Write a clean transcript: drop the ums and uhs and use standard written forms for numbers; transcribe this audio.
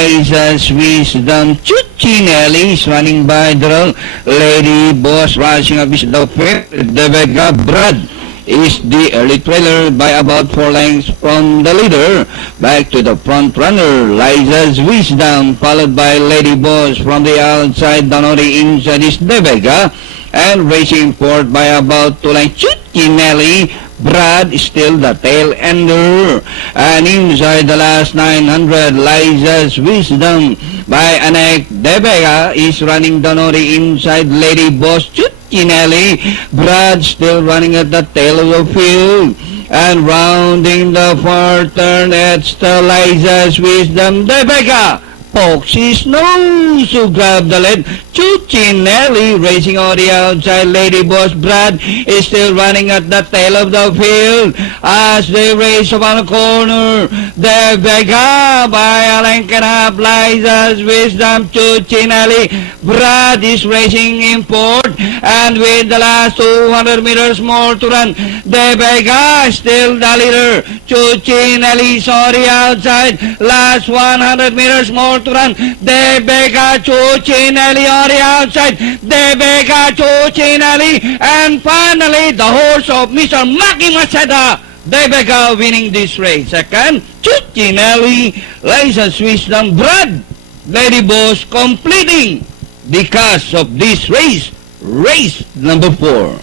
Liza's Wisdom. Chuchinelli is running by the Lady Boss, rushing up is the fifth. Devega Brad is the early trailer by about 4 lengths from the leader. Back to the front runner, Liza's Wisdom, followed by Lady Boss from the outside. Down on the inside is Devega, and racing forward by about 2 lengths. Chuchinelli. Brad is still the tail ender. And inside the last 900, Liza's Wisdom by Anek Devega is running down on the inside. Lady Boss, Chuchinelli. Brad still running at the tail of the field. And rounding the far turn, it's the Liza's Wisdom. Devega pokes his nose to grab the lead. Chuchinelli racing on the outside. Lady Boss. Brad is still running at the tail of the field as they race around the corner. Devega by a length and a half. Liza's Wisdom. Chuchinelli. Brad is racing in fourth, and with the last 200 meters more to run, Devega still the leader. Chuchinelli on the outside. Last 100 meters more to run. Devega, Chuchinelli on the outside. Devega, Chuchinelli, and finally the horse of Mr. Maki Masada. Devega winning this race. Second, Chuchinelli, Liza's Wisdom, Brad, Lady Boss completing the cast of this race, race number 4.